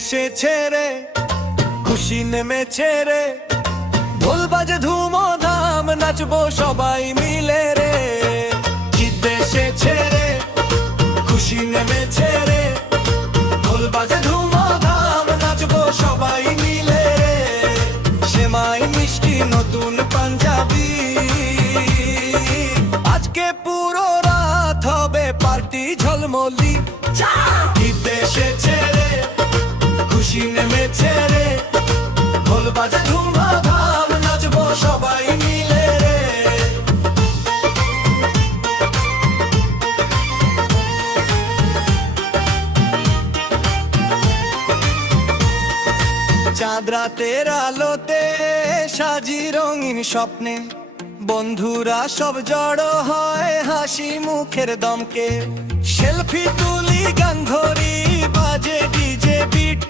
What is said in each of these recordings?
এসেছে রে, খুশি নেমেছে রে, ঢোল বাজে ধুমধাম নাচবো সবাই মিলে রে। ঈদ এসেছে রে, খুশি নেমেছে রে, ঢোল বাজে ধুমধাম নাচবো সবাই মিলে রে। সেমাই মিষ্টি নতুন পাঞ্জাবি, আজকে পুরো রাত হবে পার্টি ঝলমলি। ঈদ এসেছে রে, খুশি নেমেছে রে, ঢোল বাজে ধুমধাম নাচবো সবাই মিলে রে। চাঁদ রাতের আলোতে সাজি রঙিন স্বপ্নে, বন্ধুরা সব জড়ো হয় হাসি মুখের দমকে। সেলফি তুলি গান ধরি বাজে ডিজে বিট,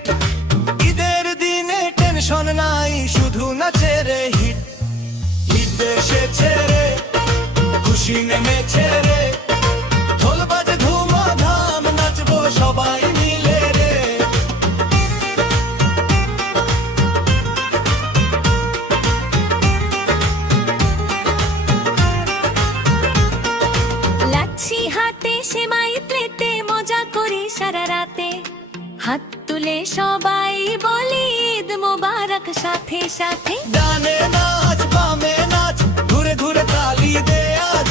ঈদের দিনে টেনশন নাই শুধু নাচে রে হিট। ঈদ এসেছে রে, খুশি নেমেছে রে, ঢোল বাজে ধুমধাম নাচবো সবাই মিলে রে। লাচ্ছি হাতে সেমাই প্লেটে মজা করি সারা রাতে, হাত তুলে সবাই বলি ঈদ মোবারক সাথে সাথে। ডানে নাচ বামে নাচ, ঘুরে ঘুরে তালি দে আজ,